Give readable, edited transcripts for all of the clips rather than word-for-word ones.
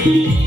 पडती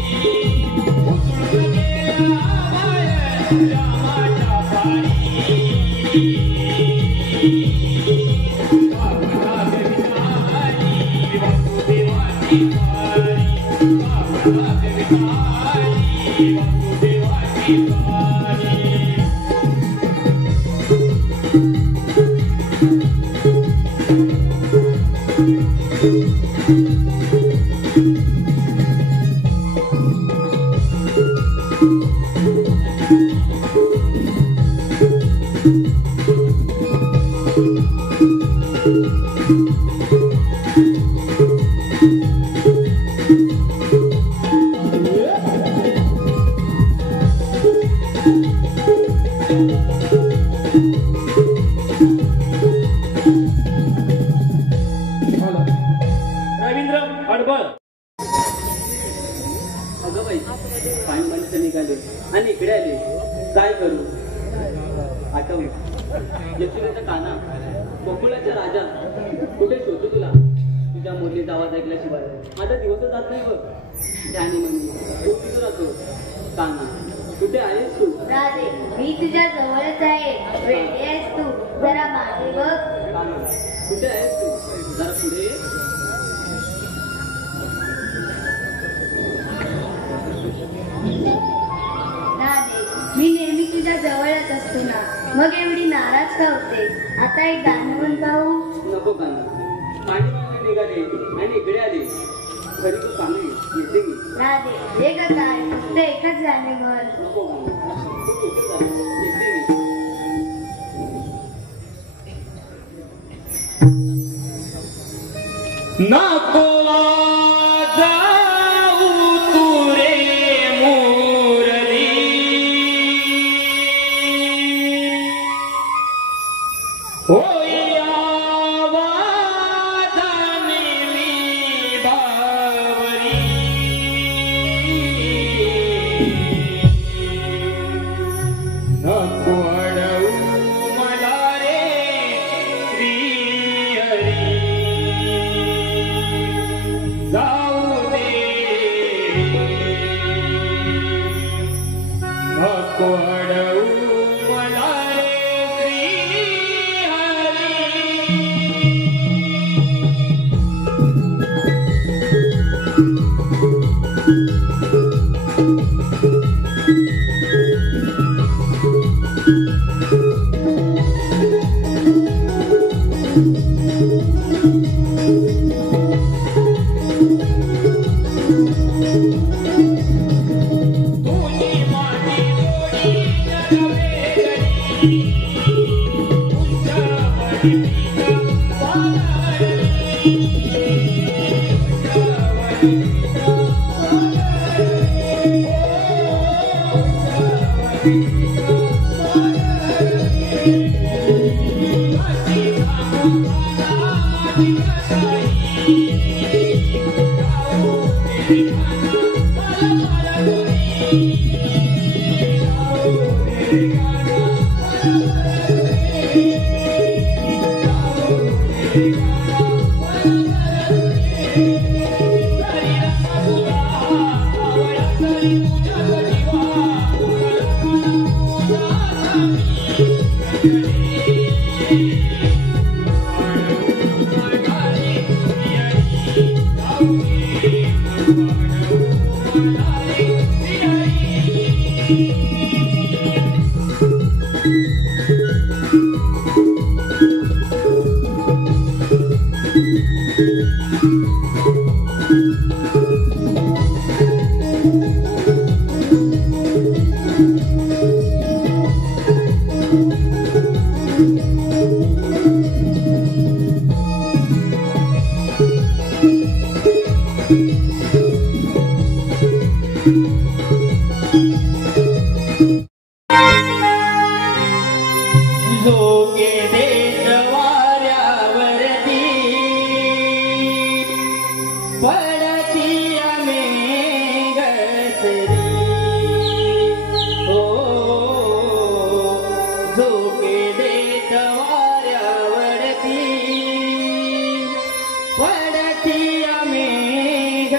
मेघ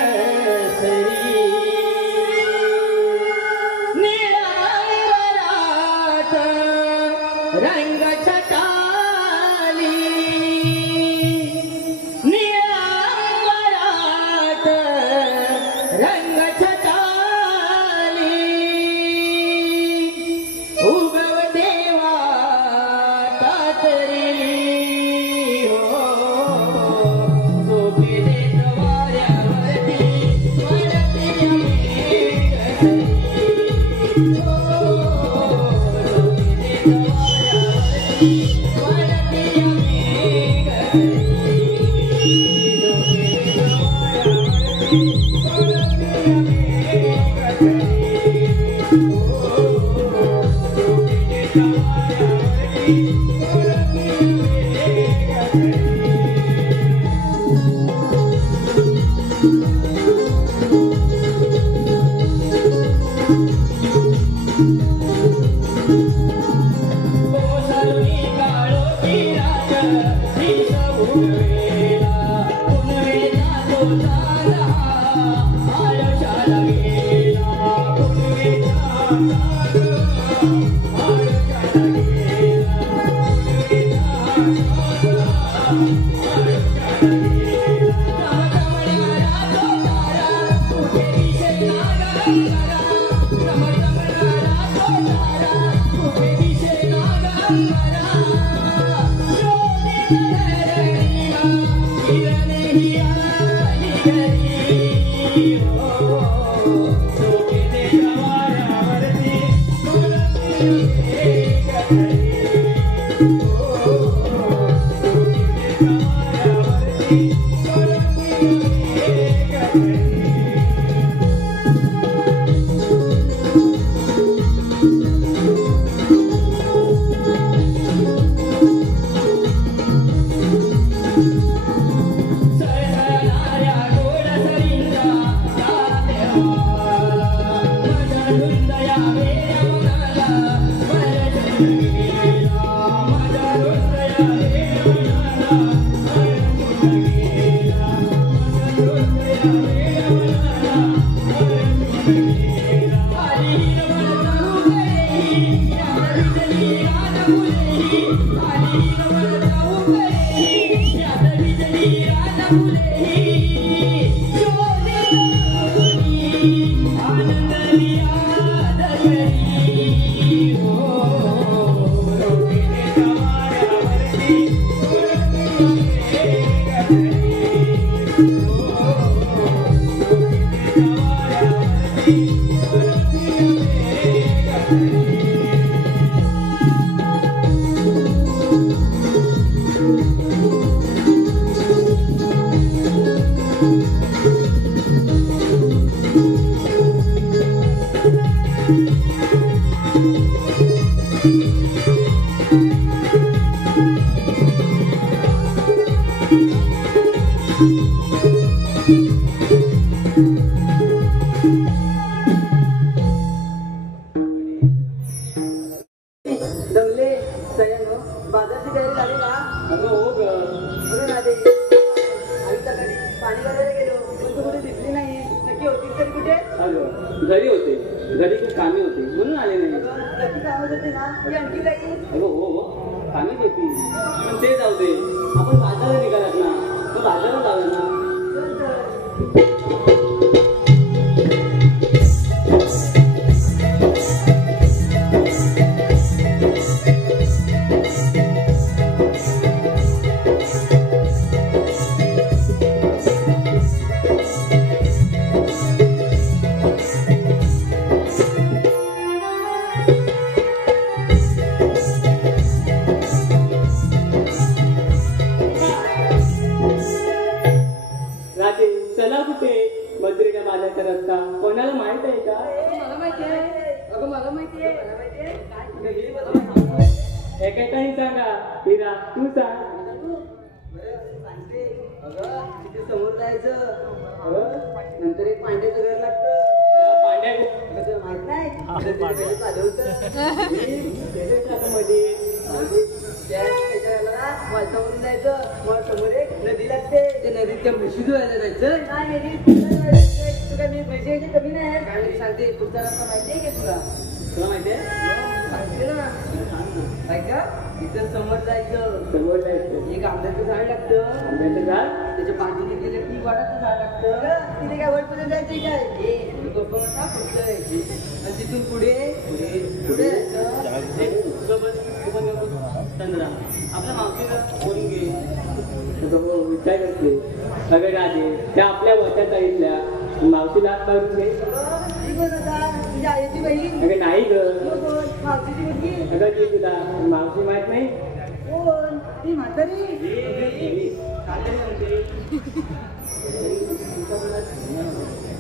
सरी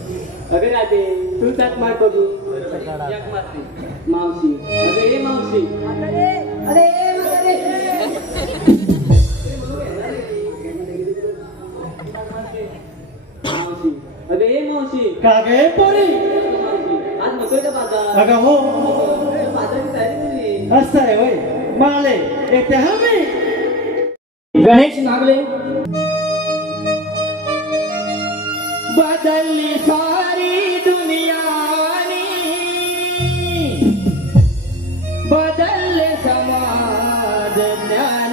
अगं राधे तू जात मार बघू जग मारते मावशी अगं हे मावशी अरे मावशी अगं हे मावशी का गे पोरी आज नको का बाजार अगं हो बाजाराची तयारी केली असं आहे वय माले येते हा मी गणेश नागले बदलली सारी दुनिया बदलले समाज ज्ञान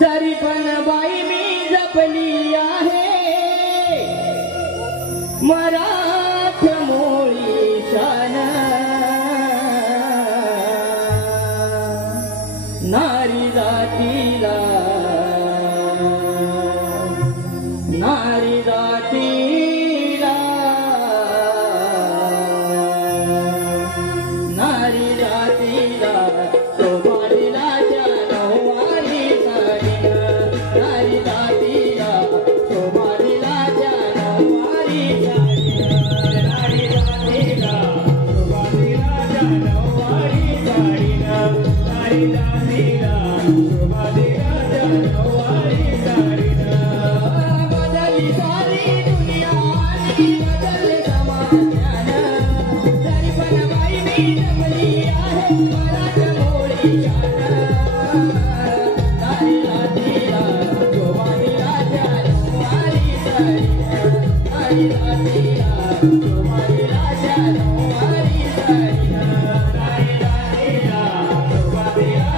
तरी पण बाई मी जपली आहे मराठा मोळी शान नारी जातीला नारी जातीला नारी जातीला शोभा दिला नऊवारी साडीनं नारी जातीला शोभा दिला नऊवारी साडीनं नारी जातीला शोभा दिला नऊवारी साडीनं नारी जातीला शोभा दिला नऊवारी साडीनं बदलली सारी दुनिया बदलले समाज ज्ञान तरी पण बाई मी जपली आहे मराठा मोळी शान नारी जातीला शोभा दिला नऊवारी साडीनं नारी जातीला शोभा दिला नऊवारी साडीनं नारी जातीला शोभा दिला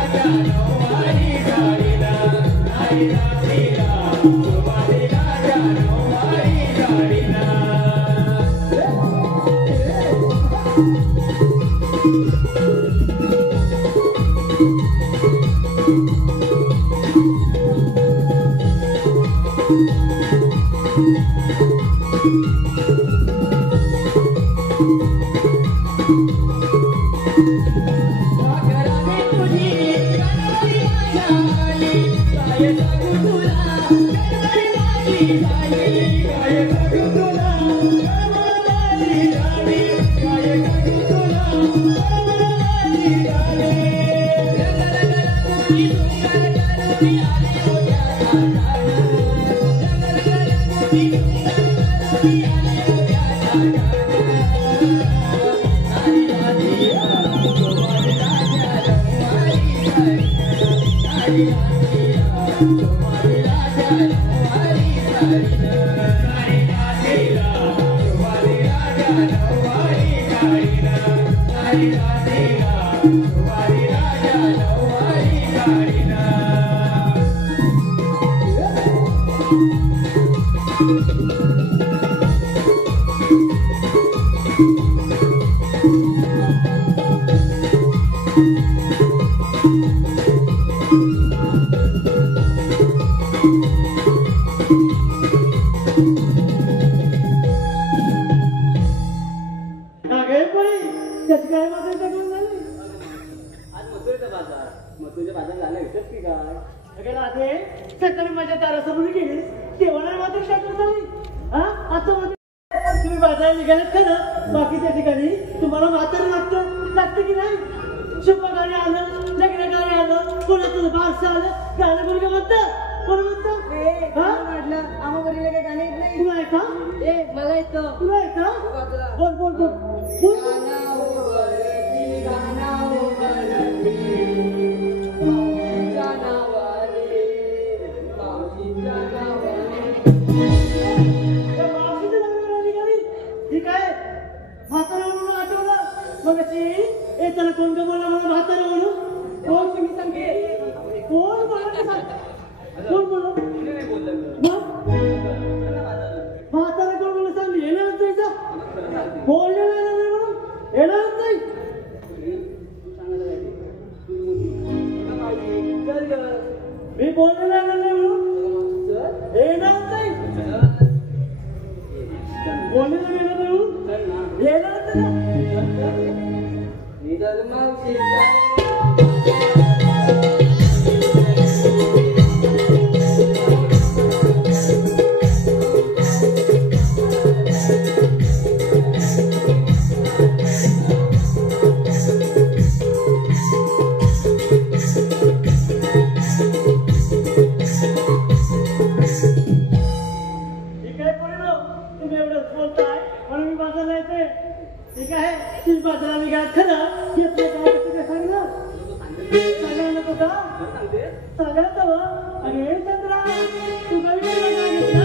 नऊवारी साडीनं नारी जातीला शोभा दिला नऊवारी साडीनं सागराने तुझी कणवली झाली काय सांगू तुला कणवली माझी झाली काय सांगू तुला कणवली झाली काय सांगू तुला कणवली झाली रंगरंगरंगोटी सुंदर कणवली आली होत्या ताटानं रंगरंगरंगोटी सुंदर कणवली आली होत्या ताटानं नारी जातीला शोभा दिला नऊवारी साडीनं नारी जातीला शोभा दिला नऊवारी साडीनं नारी जातीला शोभा दिला नऊवारी साडीनं नारी जातीला शोभा दिला नऊवारी साडीनं कसं काय माझं सगळं झालं आज मथुरेचा बाजार मथुरेचा बाजार झाला विसरत की काय अगं राधे सकाळी माझ्या दारासमोर गेली तेव्हा मात्र शाटर झाली हा आता तुम्ही बाजारात निघालात का ना बाकीच्या ठिकाणी तुम्हाला म्हातारं लागतं की नाही शुभ कार्य आलं लग्न कार्य आलं कोणाचं बारसं आलं गाणं मुलगा म्हणतं कोण म्हणतं म्हटलं आम्हा बरीला काही गाणं येत नाही तुला आहे का मला येतं तुला आहे का बोल बोल बोल बोल ठीक आहे म्हातारा म्हणून आठवलं मग येताना कोण का बोलला मला म्हातारा म्हणून कोण तुम्ही सांगे कोण बोला कोण बोला म्हातारा कोण बोला सांग येणारच नाही बोललेला नाही म्हणून येणारच नाही मी बोललेला नाही म्हणून येणारच नाही बोललेला येणार नाही म्हणून येणारच नाही तुम्ही एवढंच बोलताय म्हणून मी बाजारला येते. ठीक आहे, तुम्ही बाजारला निघाल खरं घेतलं काय कसं काय सांगलं सांगायला नको का? सांगायला हवं. अरे चंद्रा तू काय घेतलं?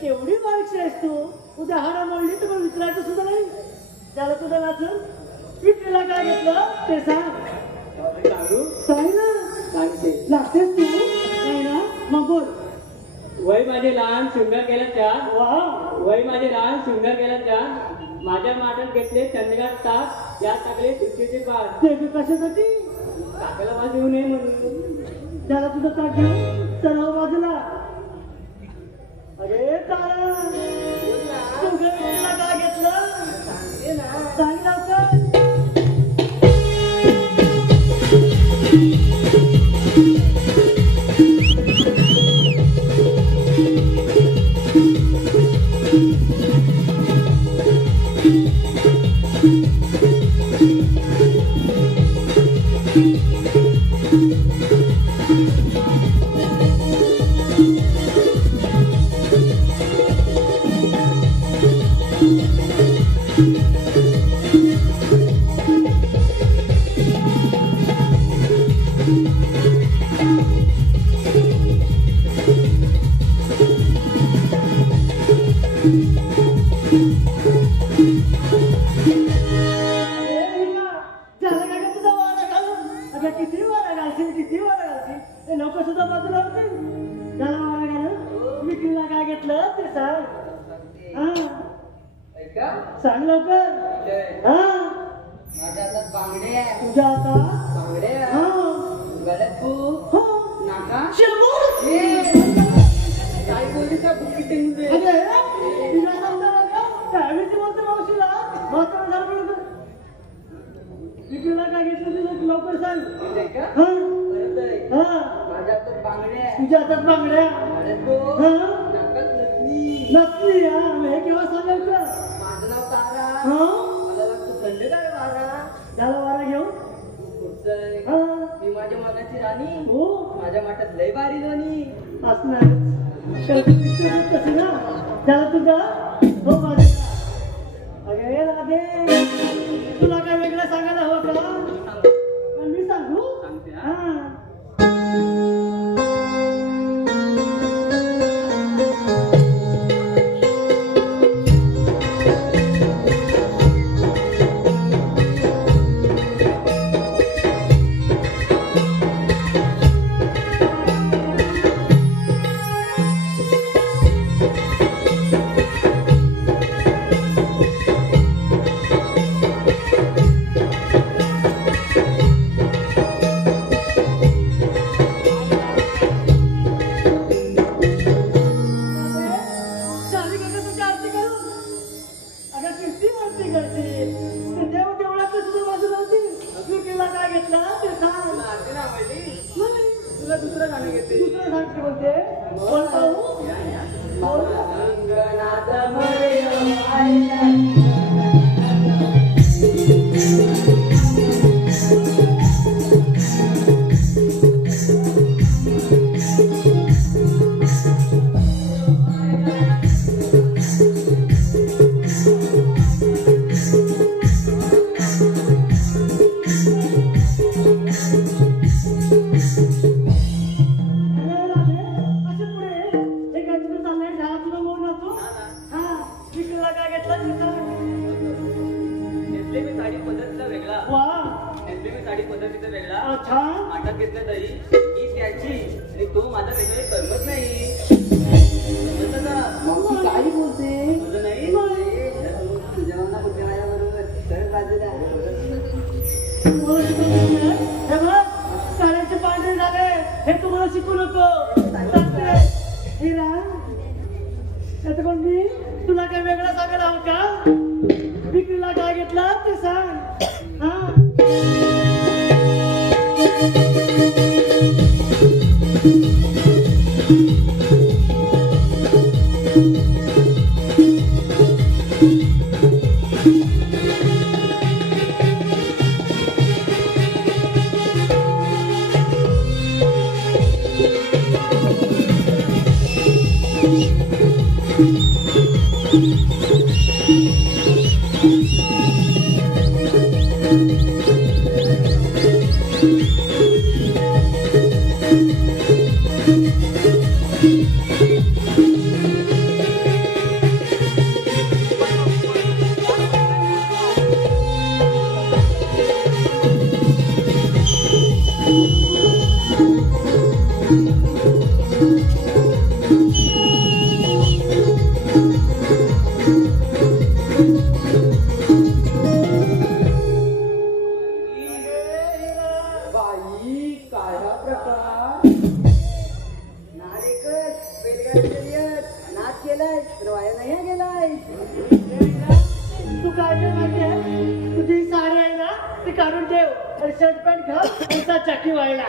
केवढी बारीकशी आहेस तू. उद्या हाडा मोडली तर विचारायचं सुद्धा नाही. त्याला तुझं नाचून पिठीला काय घेतलं ते सांग. सांग ना. सांगते. लागतेस तू नाही ना मग बोल. वय माझे लहान शृंगार केला चार. वा वय माझे लहान शृंगार केला चार. माझ्या माटात घेतले चंदगार ताप. यात टाकले तुळशीचे पान. ते बी कशासाठी? काकाला वाज येऊ नये म्हणून. त्याला तुझं ताट घेऊन सर्व बाजूला. अरे तारा तू गणपतीला काय घेतलं सांग लवकर. किती वारा घालतील ते लोक सुद्धा बाजूला होतील. त्याला वारा घालून विक्रीला काय घेतलं ते सांग. सांग लवकर. माझ्या हातात बांगडे आहे. तुझ्या आता बांगडे गळ्यात खूप नाका काय बोलली त्या बुकिटिंग अरे तुझ्या समजा का त्यावेळी बोलते मावशीला म्हातारा झालं विक्रीला काय घेतलं तुझं लवकर सांग. माझ्या हातात बांगडे आहे. तुझ्या हातात बांगड्या नाकात नथनी. नसली हे केव्हा सांगायचं. माझं नाव तारा. मला लागतो थंडगार वारा. त्याला वारा घेऊन मी माझ्या मनाची राणी. हो माझ्या माठात लय भारी राणी असणार कसे ना. त्याला तुझा हो माझे. अगे राधे तुला काय वेगळं सांगायला हवं का. मी सांगू. तुला दुसरं गाणं घेते. दुसरं सांगते बोलते बोल पाहू. पद्धतीचा वेगळा माठात घेतलं दही ही त्याची आणि तो माझा वेगळं करमत नाही. काही मावशी तुझं नाही तुझ्या मना कुठे माझ्या बरोबर सर बाजूला तुम्हाला शिकवलं नाही? हे बघ कानाचे पांढरे झाले हे तुम्हाला शिकू नको सांगते हिरा आता कोण मी तुला काय वेगळं सांगायला हवं का विक्रीला काय घेतला ते सांग हा तू काय काय माहितीये तुझी साडी आहे ना ती काढून ठेव आणि शर्ट पॅन्ट घाल तुझा चाकी व्हायला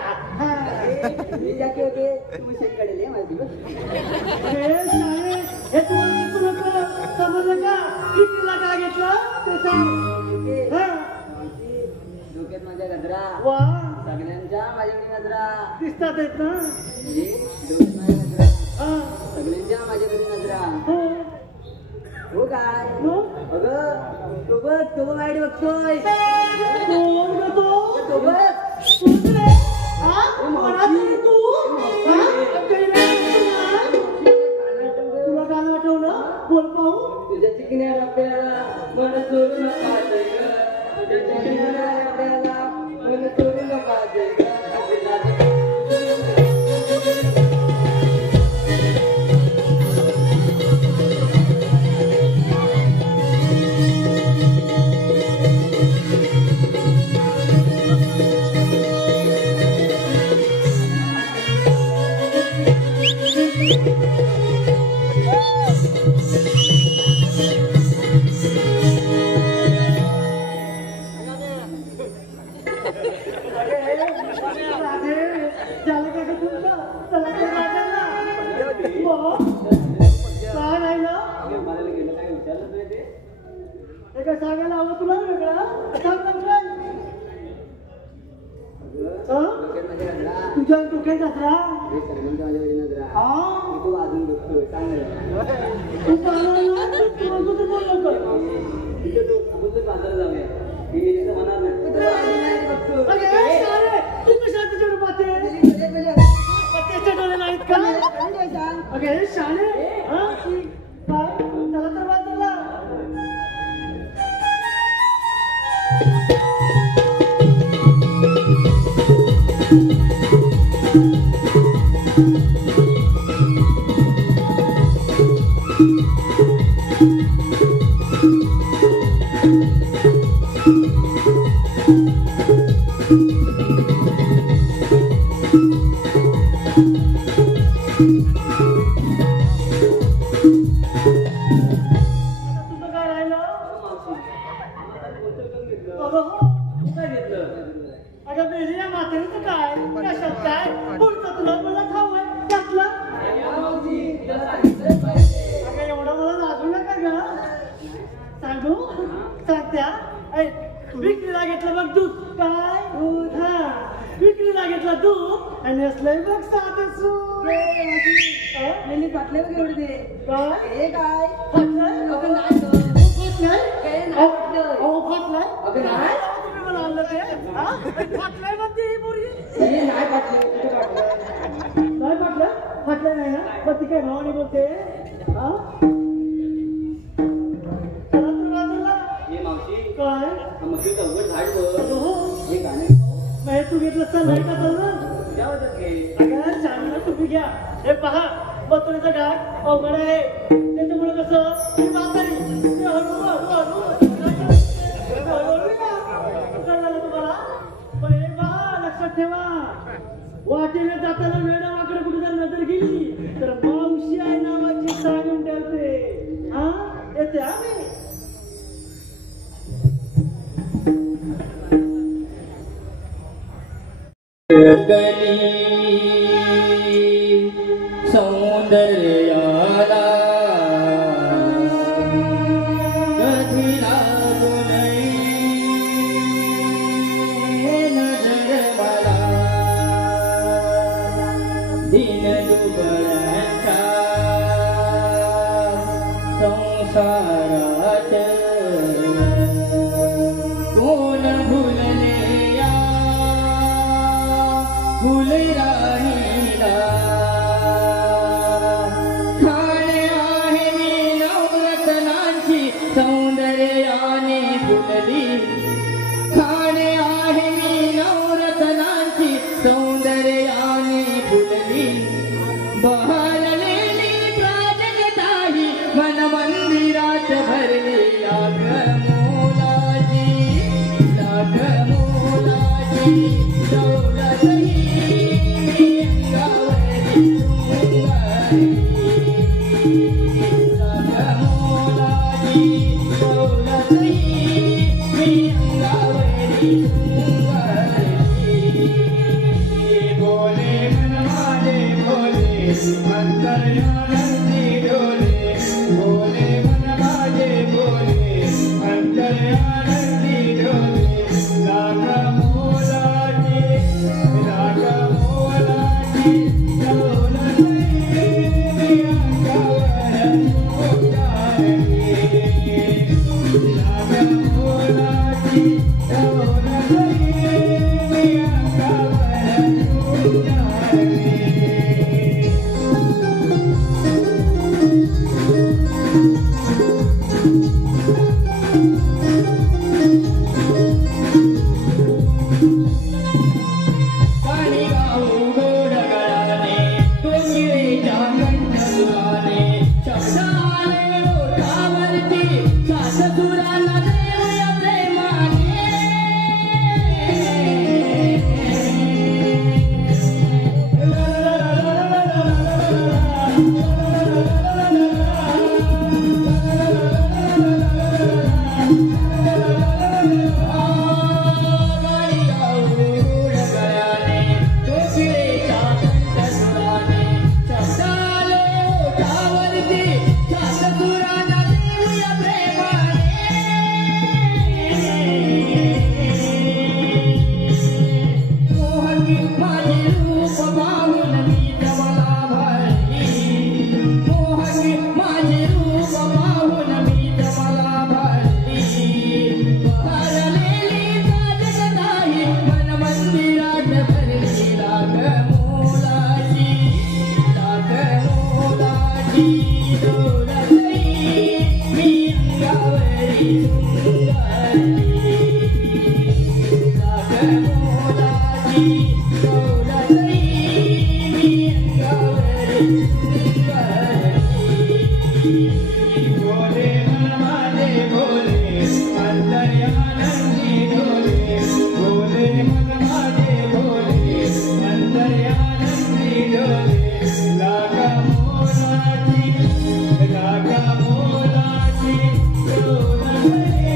मी जाके होते तुम्ही शेक काढले माझी हे तुम्हाला शिकू नको समजलं का विक्रीला काय घेतलं ते सांग हा डोक्यात माझ्या गजरा वा सगळ्यांच्या माझ्याकडे गजरा दिसतात आहेत ना डोक्यात माझ्या गजरा हा सगळ्यांच्या माझ्याकडे गजरा हो हो काय हो अगं तो बघ तो वाईट बघतोय कोण ग तो? तो बघ तूच रे? हा? कोणाचं रे तू? हा? काही नाही तुला काय वाटवलं? बोल पाहू. तुझ्या चिकन्या डब्याला मन सोडू नका ग तुझ्या चिकन्या डब्याला मन सोडू नका ग सांगायला हवं तुला वेगळं सांग तुझ्या डोक्यात घातला तू अजून बघतोय सांग तू बोललो बाजारात जाऊया मी म्हणणार नाही तू कशा तुझ्याकडे पाहते त्याच्या डोळे नाहीत का अगे शाळे चला तर बाजूला विक्रीला घेतलं बघ दूध काय दूध हा विक्रीला घेतला दूध आणि असलंय बघ साधं सूप मी फाटले बघ एवढे ते काय हे काय फाटलंय अगं नाही गं. फाटलंय काय नाही फाटलं. अहो फाटलंय अगं नाही. तुम्ही मला आणलं ते हा फाटलंय म्हणते ही पोरगी हे नाही फाटलं. कुठे फाटलं? नाही फाटलं फाटलं नाही ना मग ती काय भावाने बोलते हा चला तर बाजूला ये मावशी काय मशीन उघड झाड बघ हो हे गाणे नाही तू घेतलं तर नाही का चाललं तुझ्या वाजत घे अगं चांगलं तुम्ही घ्या हे पहा बसण्याचं घाट अवघड आहे त्याच्यामुळे कसं ही म्हातारी ती हळू कळलं तुम्हाला? पण हे बघा लक्षात ठेवा, वाटेने जाताना वेडावाकडे कुठे जर नजर गेली तर मावशी आहे नावाची सांगून ठेवते. हा येते आम्ही सौंदर्याला कधी लागू नये नजर मला दीनदुबळ्यांच्या संसारात कोण भुलले या भुल राहिला. सौंदर्याने फुलली खाणे आहे मी नवरत्नांची सौंदर्याने फुलली बहरलेली प्राजक्ताही मन मंदिरात भरली लाख मोलाची दौलतही मी अंगावरी Hey!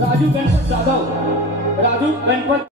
राजू गणपत जाधव, राजू गणपत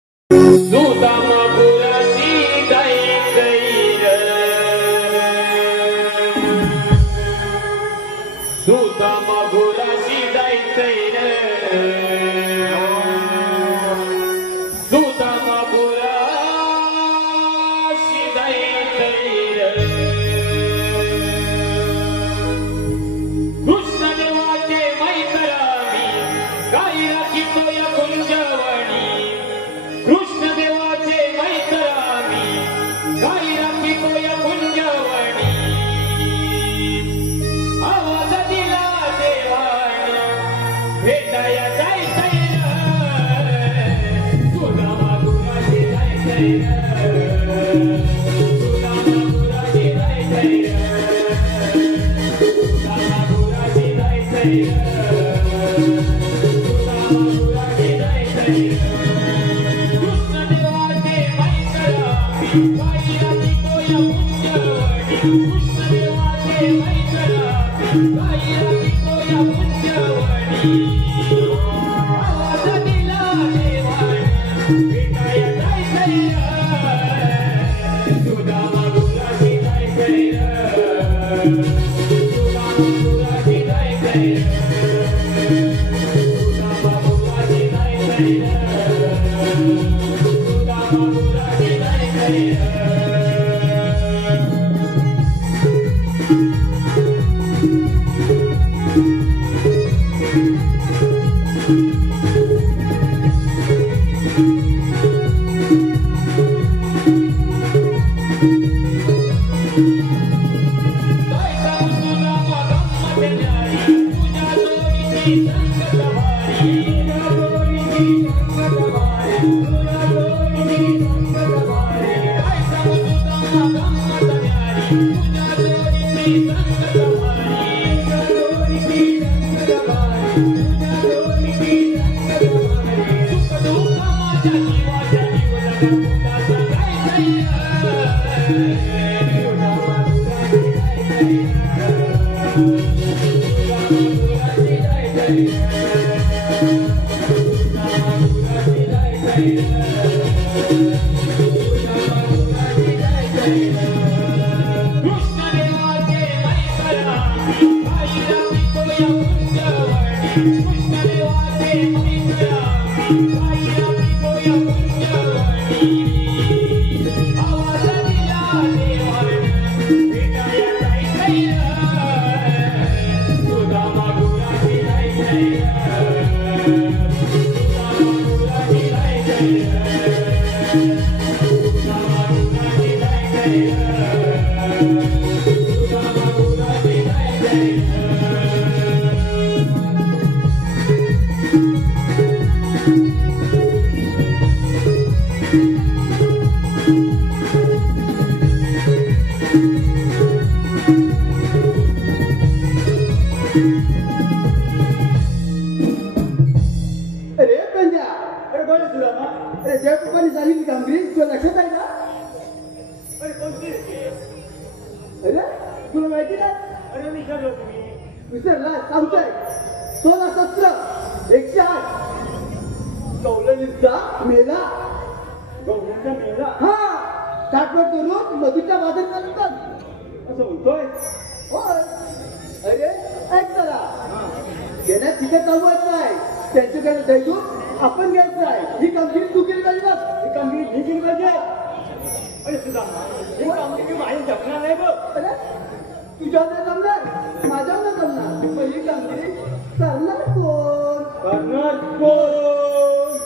करणार कोण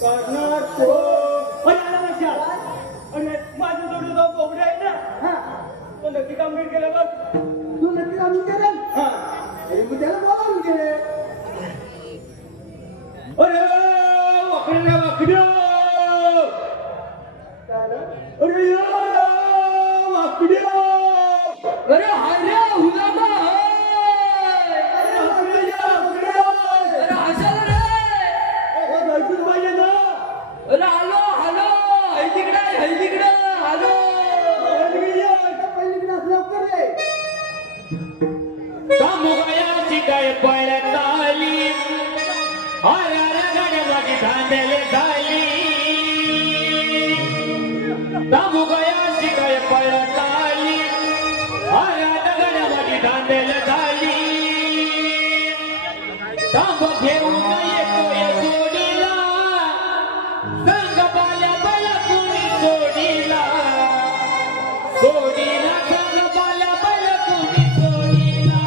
करणार कोण आला लक्षात अरे माझं थोडं जाऊ कोबडे आहे ना तो नक्की कामगिरी केलं बघ तू नक्की कामगिरी केलं अरे मग त्याला बोलावून गेले अरे वाकड्या वाकड्या अरे वाकड्या अरे हऱ्या हुलामा अरे हसाला रे ऐकून पाहिजे ना अरे हॅलो हॅलो हल्लीकडे हॅलो मुगायाची काय पळत आली आऱ्या गाड्या माझी धांदले झाली मुगायाची काय पळत आली आऱ्या गाड्या माझी धांदले झाली तांब घेऊन येतोय जोडीला संग बाल्या बला कुणी जोडीला जोडीला संग बाल्या बला कुणी जोडीला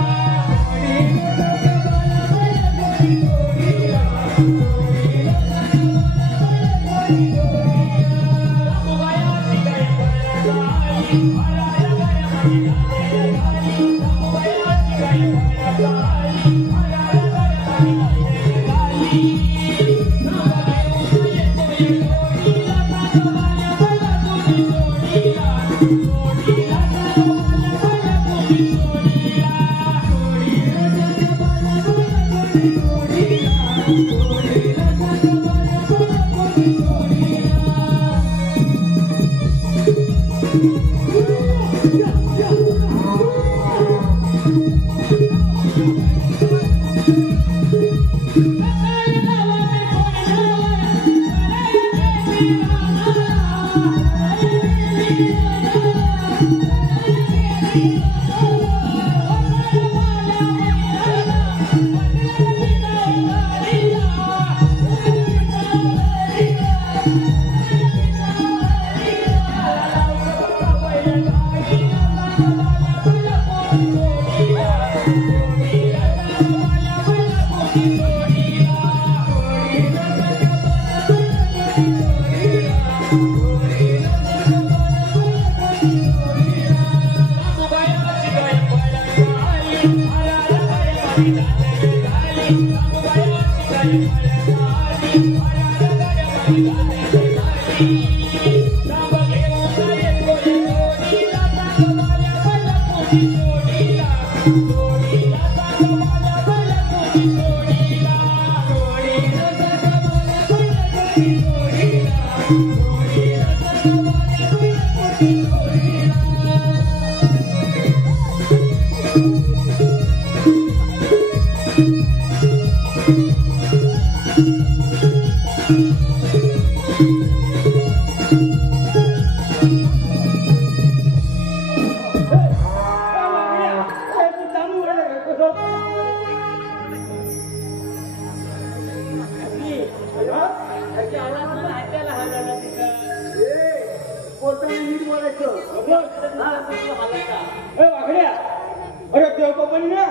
अरे देव कंपनी ना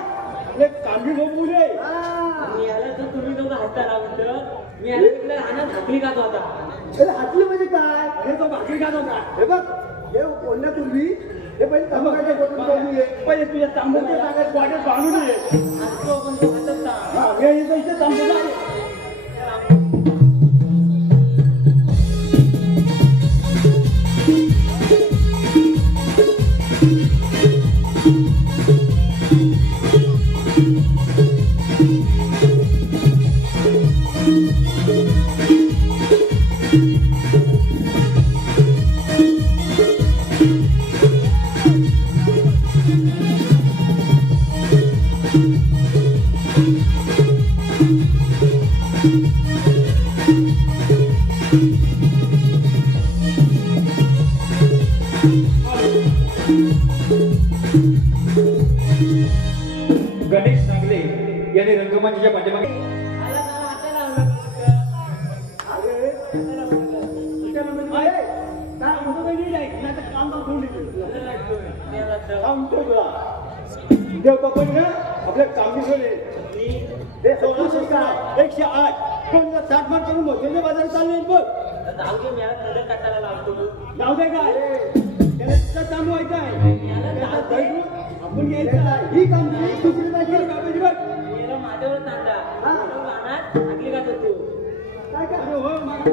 कामगी बोलले मी आला तर तुम्ही दोघं हसताना म्हणतं मी आला तिकडे हातात हाकली खात होता अरे हातली म्हणजे काय अरे तो भाकरी खात होता हे बघ हे बोलण्यापूर्वी हे पहिले तांबूचे बघून ये पहिले तुझ्या तांबूच्या जागेत वाटेत बांधून ये हसतो पण तो हसत ना हा हे इथे तांबू गणेश सांगले यांनी रंगमंचाच्या पाठीमागे देव बापांना आपल्या कामगिरी 108 कोण 60 मान करून मोठ्याच्या बाजारात चालले बघ. जाऊ दे मला नजर काटायला लावतो. जाऊ दे काय त्याला तिथं थांबवायचं आहे. आपण घ्यायचं आहे ही काम दुसरी पाहिजे कापायची बघ. मेला माझ्यावर तांडा रानात हाकली का तो काय काय हो मला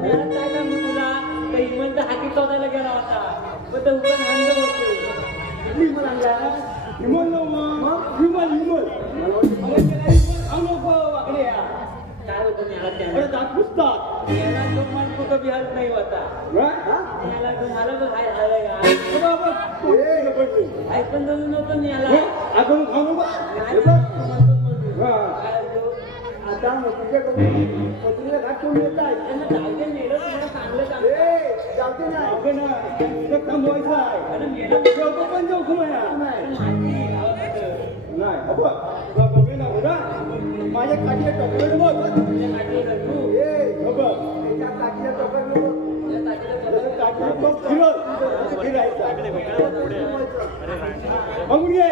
त्याला काय सांगू तुला काही म्हणता हाकी शोधायला गेला होता पण तो उभं हांडत होतो. विमल आणला विमल विमल विमल वाकडे काय होतं मला अरे त्याला दात पुसतात याला तो मन कुठं बिहार नाही होता. याला तुम्हाला बघ हाय हाय ऐकून जाऊ नव्हतं याला आपण खाऊ आता मोठीच्या घाट करून येत आहे जाऊ दे मेलं तुम्हाला चांगलं काम जाते नाही थांबवायचं आहे आणि मेलं पण जाऊ खुमाया माझ्या काठीला टोकलं बघ त्याच्या काठीला टोकलं बघून घे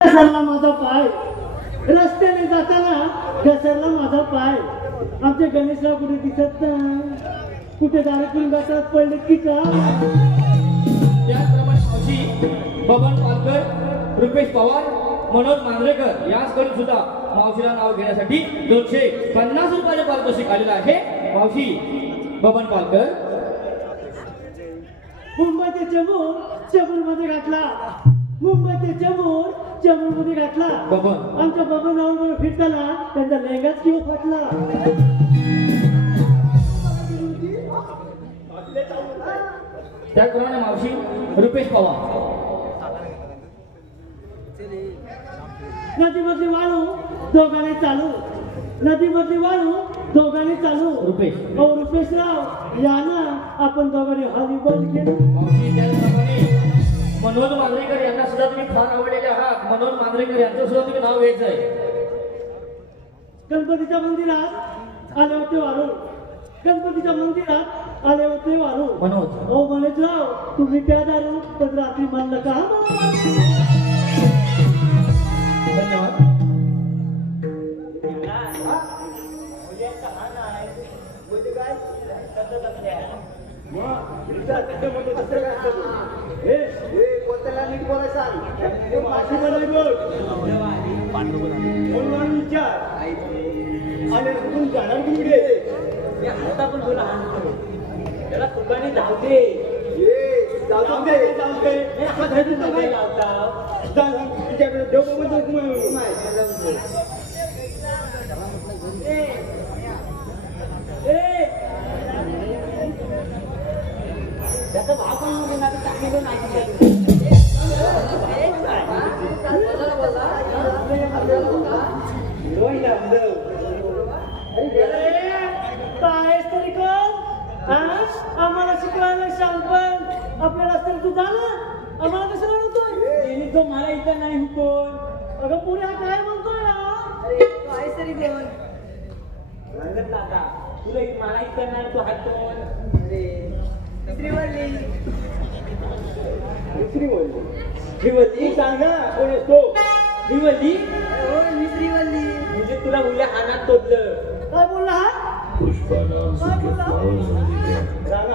घसरला माझा पाय रस्त्याने जाताना घसरला माझा पाय आमच्या गणेशराव कुठे दिसत नाही कुठे दारातून घसरत पडले की का त्याचप्रमाणे मावशी बबन पालकर रुपेश पवार मनोज मांजरेकर याचकडून सुद्धा मावशीला नाव घेण्यासाठी 250 रुपयाचे पारितोषिक आलेलं आहे. मावशी बबन पालकर. मुंबईचे चमूर चमूरमध्ये घातला. मुंबईचे चमूर चमूरमध्ये घातला. बबन. आमच्या बबनावर फिरताना त्यांचा लेंगाच किंवा फाटला. त्याचप्रमाणे मावशी रुपेश पवार. नदीमधली वाळू दोघांनी चालू. नदीमधली वाळू दोघांनी चालू. रुपेश. हो रुपेशराव या ना आपण दोघांनी हरिबोल केलं. मावशी त्याचप्रमाणे मनोज मांजरेकर यांना सुद्धा तुम्ही फार आवडलेले आहात. मनोज मांजरेकर यांचं सुद्धा तुम्ही नाव घ्यायचं आहे. गणपतीच्या मंदिरात आले होते वाळू. गणपतीच्या मंदिरात आले होते वाळू. मनोज. हो मनोजराव तुम्ही त्या दारू पण रात्री म्हणलं का. धन्यवाद. आता पण तुला त्याला कुकाने धावते. त्याचा भाव पण टाकलेलं नाही. काय तरी कर. आम्हाला शिकवायला सांग पण आपल्याला असतं तू झालं. आम्हाला कसं म्हणतोय तो मला इथं नाही हुकून. अगं पुढे काय म्हणतोय काय तरी देऊन सांगितलं आता तुला मला इथं नाही तू हात श्रीवल्ली सांगा कोण असतो. श्रीवल्ली म्हणजे तुला उद्या हानात तोडलं. काय बोलला हा. पुष्पा नाम के flowers on the ground.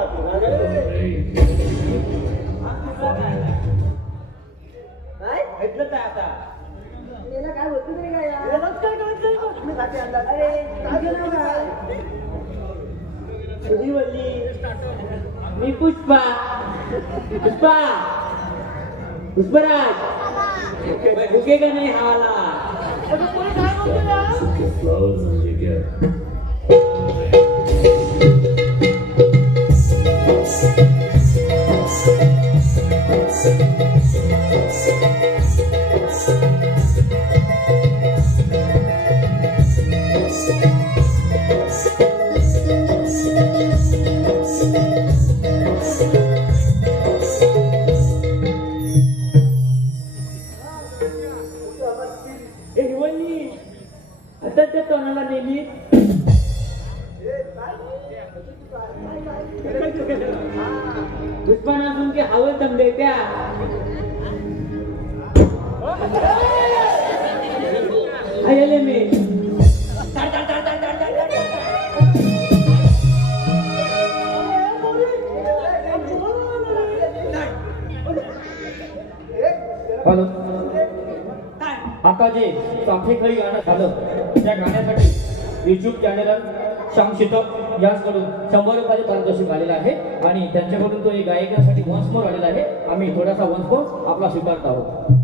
भेटलं काय आता श्रीवल्ली मी पुष्पा पुष्पराज भुके का नाही हवाला. के flowers on the ground. हाताच्या तोंडाला नेली पुष्पान असून की हवं जमले त्या आयले मी हॅलो. आता जे चाफेकरी गाणं झालं त्या गाण्यासाठी युट्यूब चॅनल श्याम शिटक याचकडून 100 रुपयाचे पारितोषिक आलेलं आहे आणि त्यांच्याकडून तो एक गायकासाठी वन्स मोर आलेला आहे. आम्ही थोडासा वन्स मोर आपला स्वीकारत आहोत.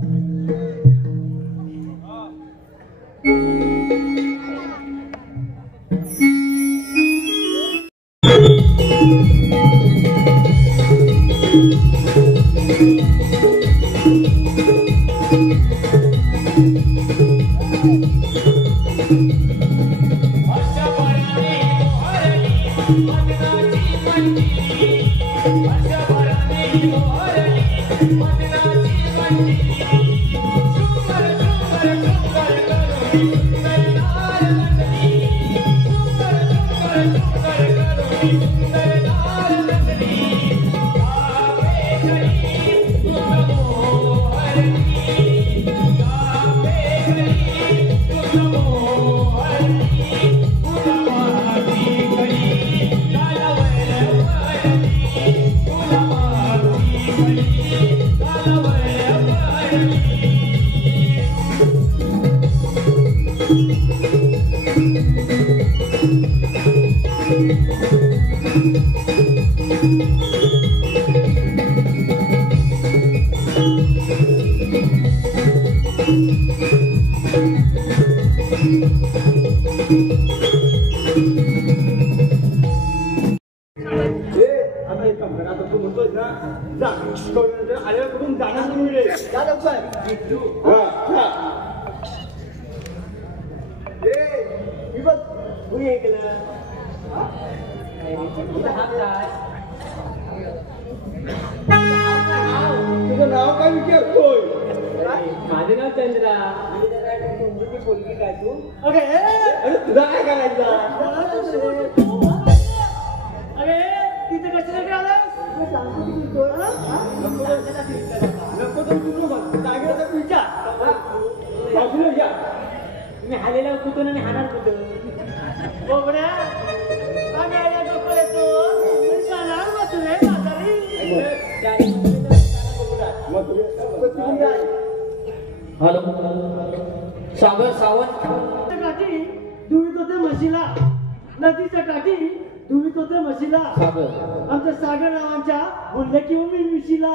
तुझं नाव काय विचारतोय? माझं नाव चंद्रा. तुमची पोलगी काय तू? अगे अरे तुझा काय करायचा? अरे तिथे कशासाठी आलाय? नको तर तू नको. जागेवर तर विचार. बाजूला घ्या. मी हालेला कुठून आणि हाणार कुठून? बोबड्या अगे या डोकं येतो कानावर बसले म्हातारी. मग तुम्ही आहे. हॅलो सागर सावंत. काठी धुवीत होते म्हशीला, नदीच्या काठी धुवीत होते म्हशीला, सागर आमच्या सागर नावांच्या बोलले किंवा मी मिशीला.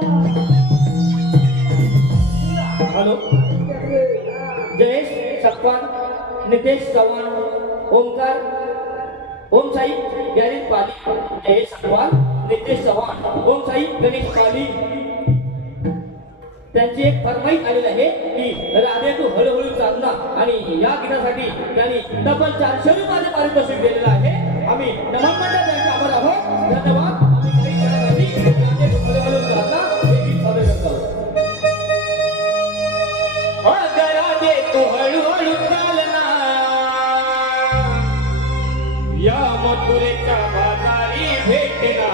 हॅलो जयेश सकपाल, नितेश चव्हाण, ओमकार, ओम साई गणेश पाली, जयेश सकपाल, नितेश चव्हाण, ओम साई गणेश पाली. त्यांची एक फरमाईश आलेली आहे की राधे तू हळूहळू चालना, आणि या गीतासाठी त्यांनी तब्बल 400 रुपयाचे पारितोषिक दिलेलं आहे. आम्ही नमनमंडळ त्यांचे आभार आहोत. धन्यवाद. आम्ही काही क्षणासाठी राधे तू हळूहळू चालना हे गीत सादर करतो. राधे तू हळूहळू चालना, या मथुरेच्या बाजारी भेटना.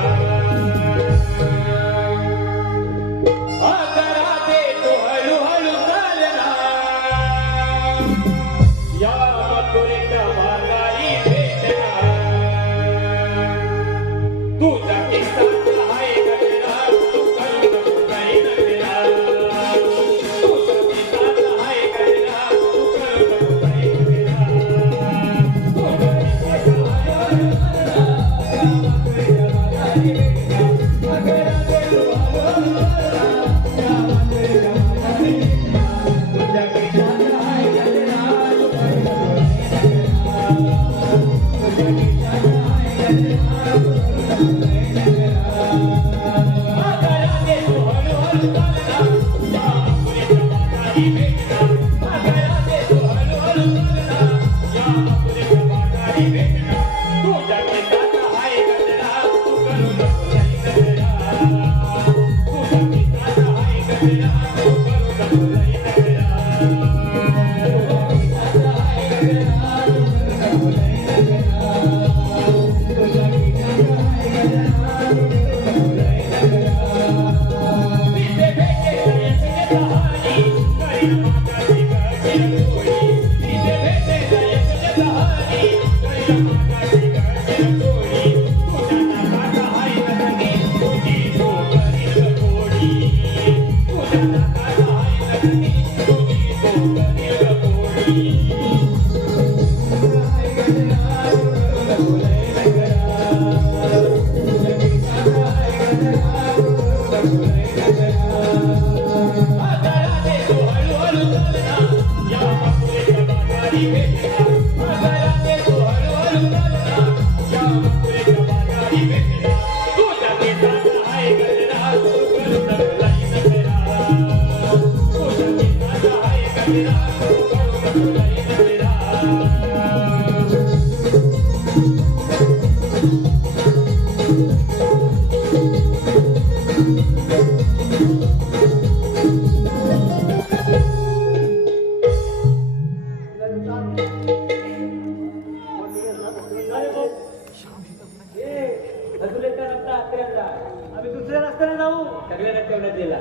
आम्ही दुसऱ्या रस्त्याने जाऊ. सगळ्या रस्त्यावर दिला.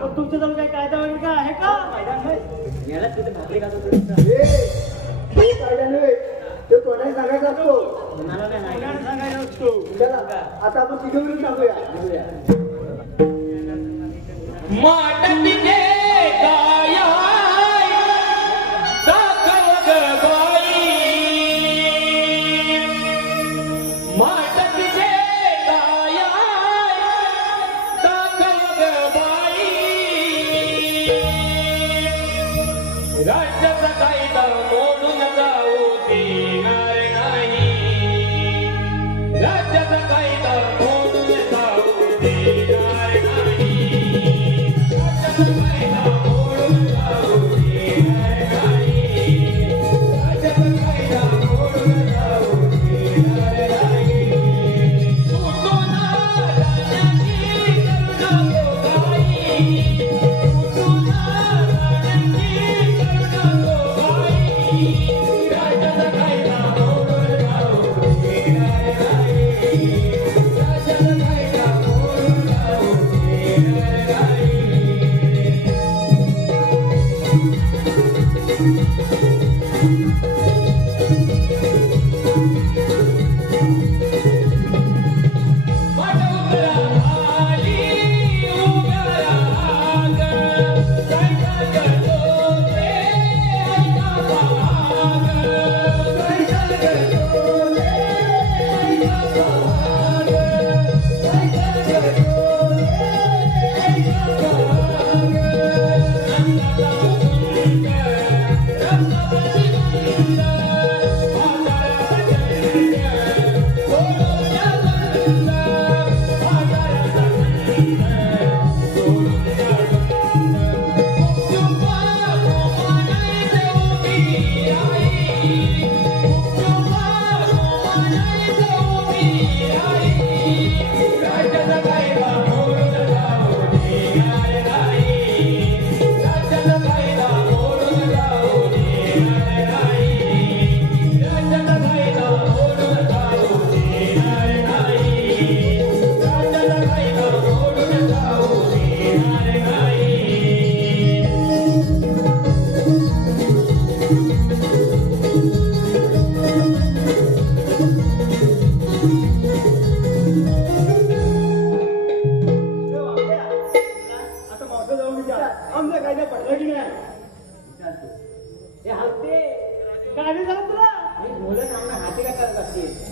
मग तुमच्या जवळ काही कायदा वगैरे काय आहे का? याला तिथे भाकरी खात होतो. हे कायदा नव्हे, ते तोंडाने सांगायचा असतो. मला नाही सांगायला असतो. चला आता आपण तिघं सांगूया.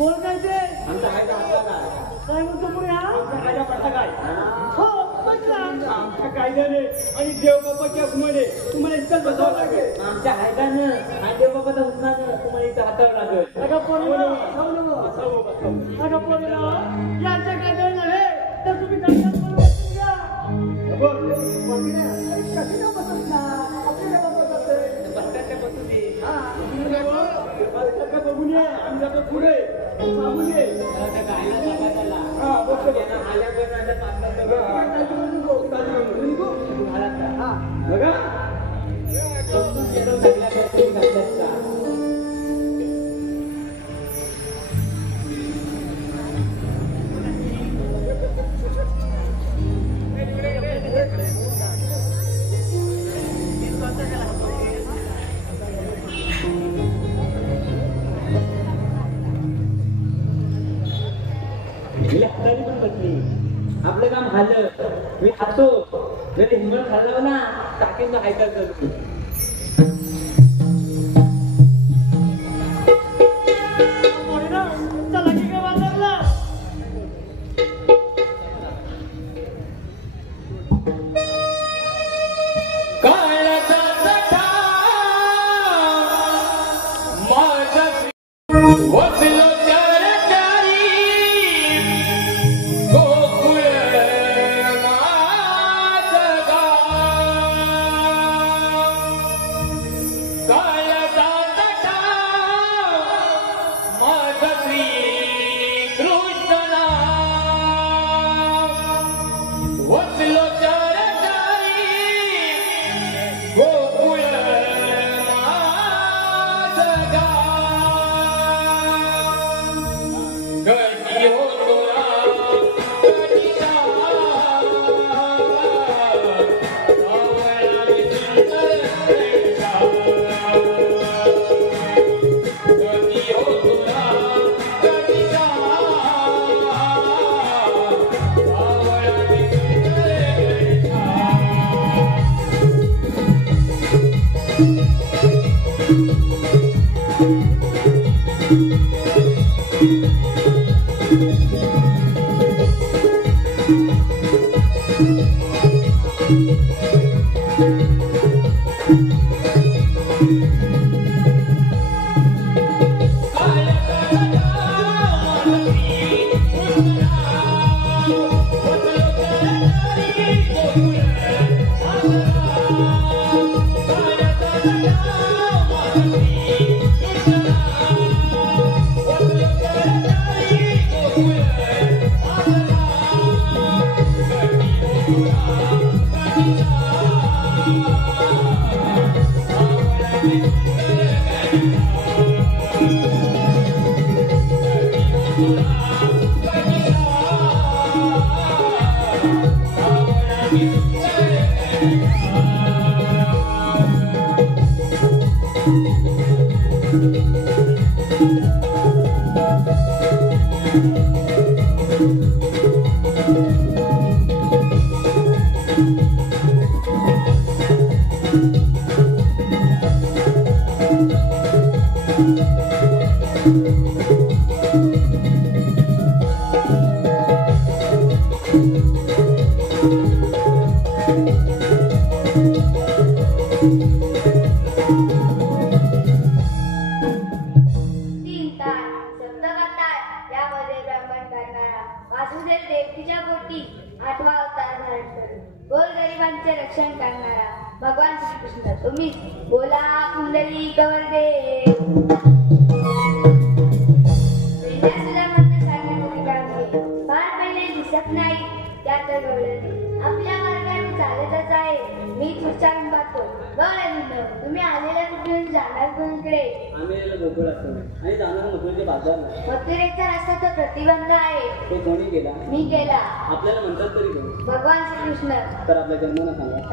बोल काय ते आमचा हाय का हातचा काय? काय म्हणतो पुढे हा हाताच्या पडता काय? हो बसला आमच्या कायद्याने आणि देवबापाच्या हुकमाने तुम्हाला इथं बसावं लागेल. आमच्या हायकानं आणि देवबाबाचा हुकमानं तुम्हाला इथं हातावर लागेल. अगं पोरीला अगं पोरीला यांच्या कायद्याने नव्हे तर तुम्ही कायद्यात बरोबर बसून घ्या. कशी का बसत ना आपल्याला बसत असेल बसकाच्या बसू दे. बघून ये आम्ही जातो पुढे सांगून ये. त्या गायला जागा त्याला. हा, बसतो. त्यांना आल्यावर आता पाचला तर बघा. समजून गेलो सगळ्या गोष्टी घातल्यात का? मी हाताने पण बसली. आपलं काम झालं. मी खातो जरी हिंगण खाल्लं ना टाकेन तर हायकर करतो. पोरीला चला की काय बाजारला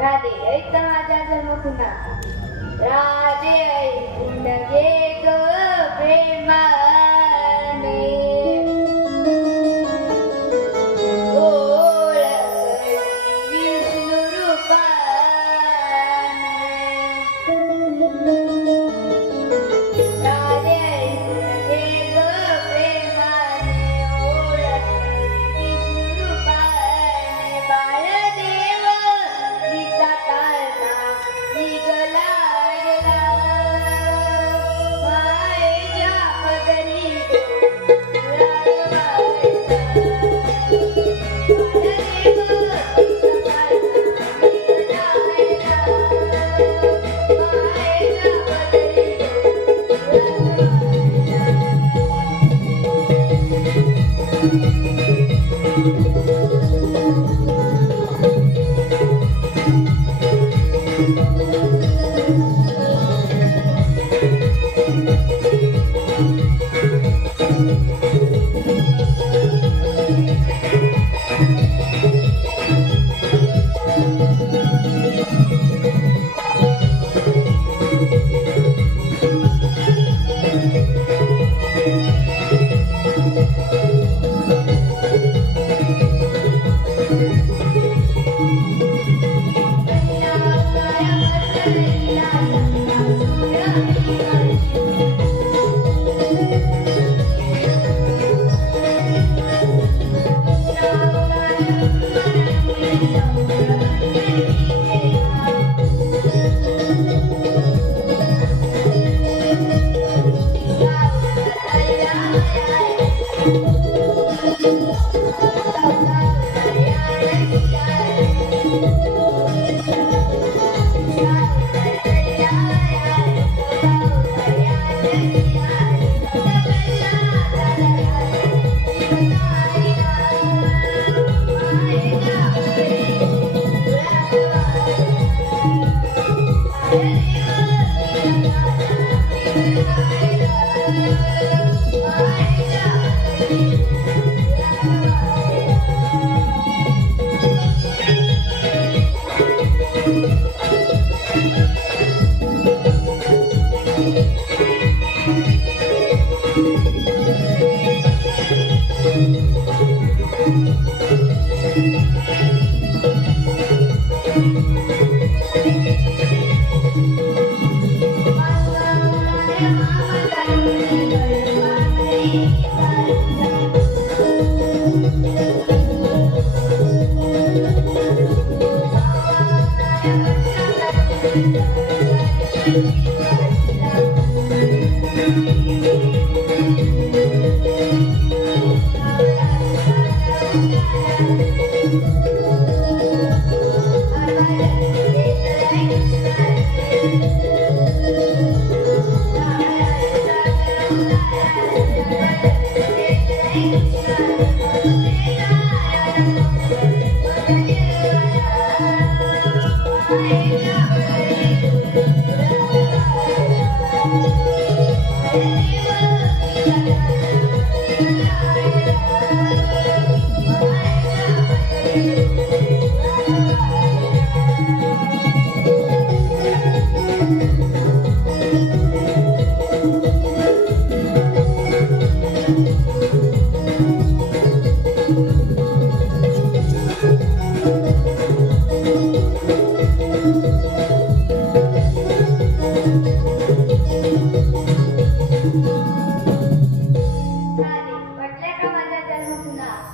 Radhe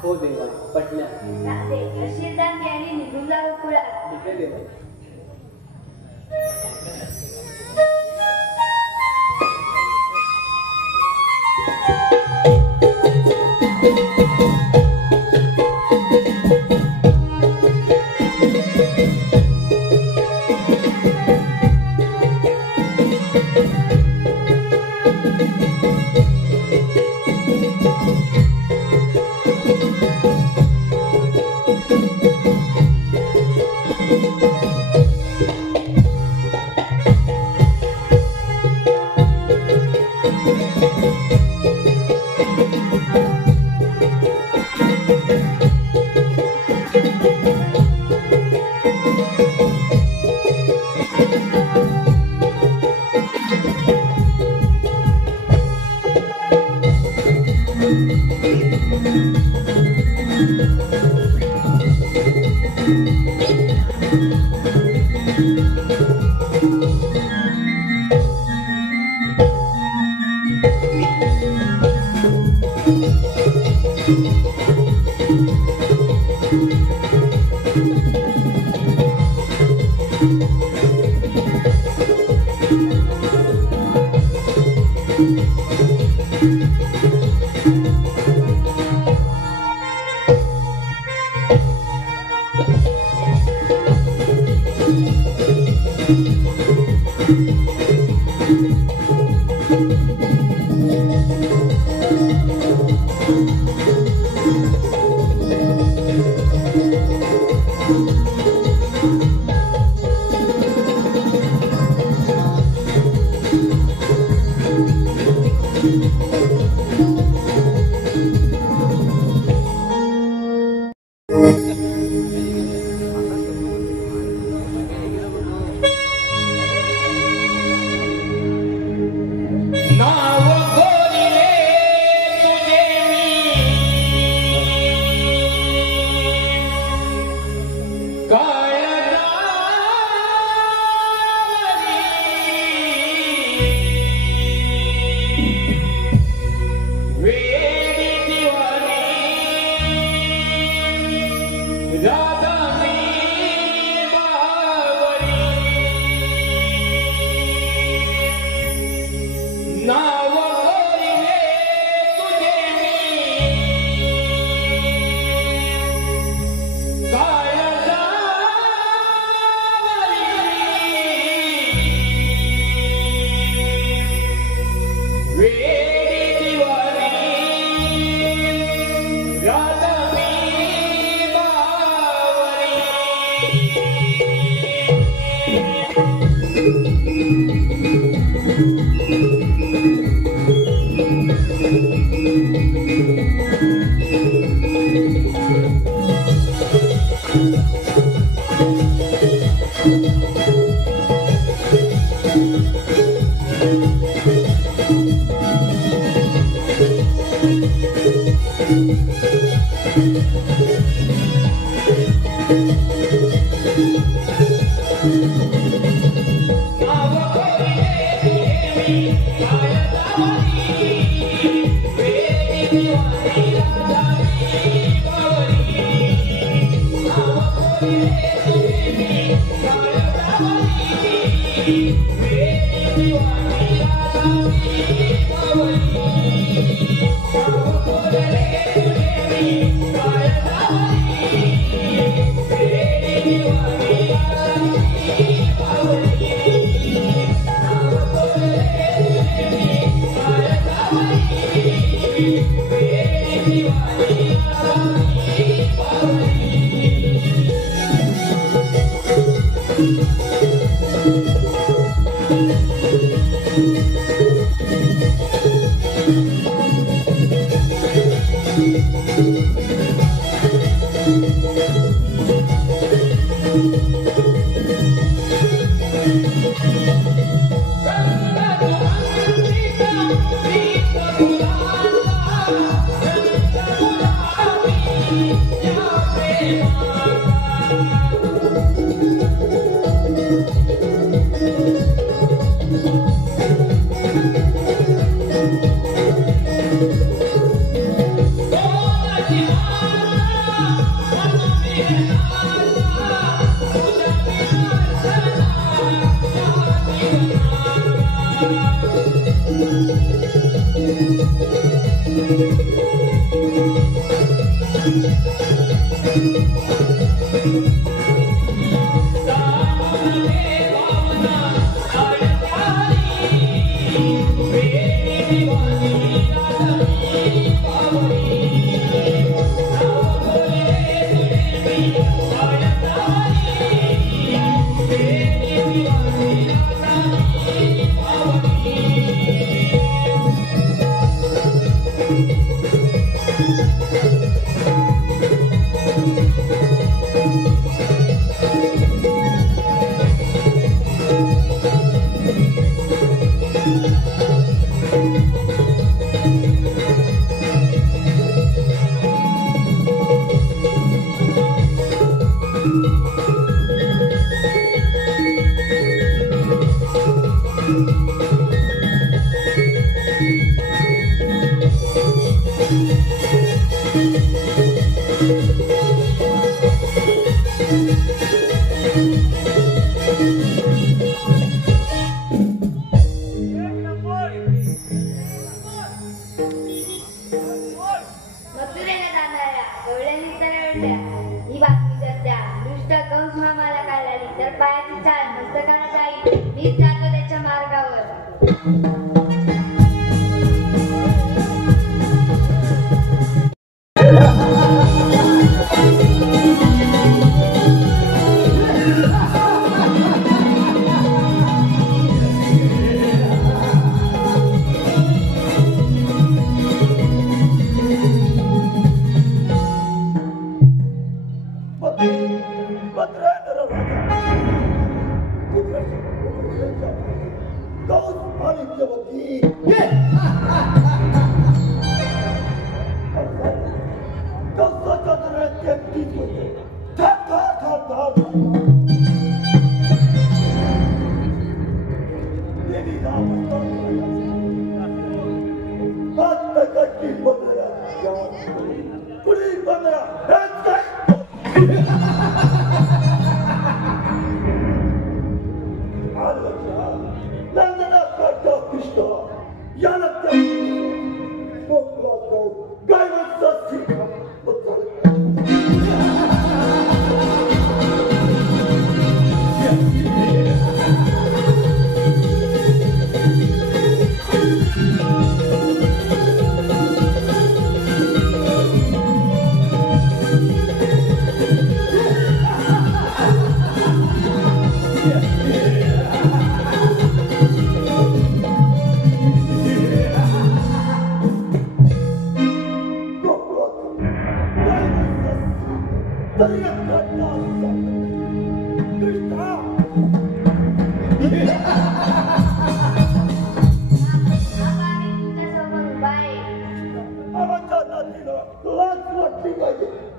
हो देवा पटल्या अशीर्दान यांनी निघून जावं पुढे ठीक आहे देवा.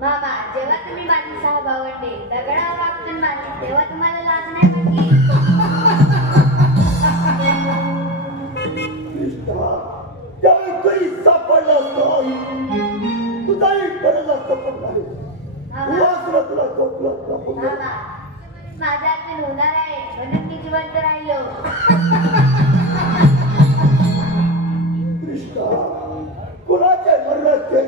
मामा, जेव्हा तुम्ही माझी 6 भावंडे दगडावर वागून मारली तेव्हा तुम्हाला लाज नाही वाटली? सापडला असतो तुझाही बरेला सपन नाही तुला मामा, माझ्या हातून होणार आहे म्हणून मी जिवंत राहिलो. कृष्णा कुणाचे मरणाचे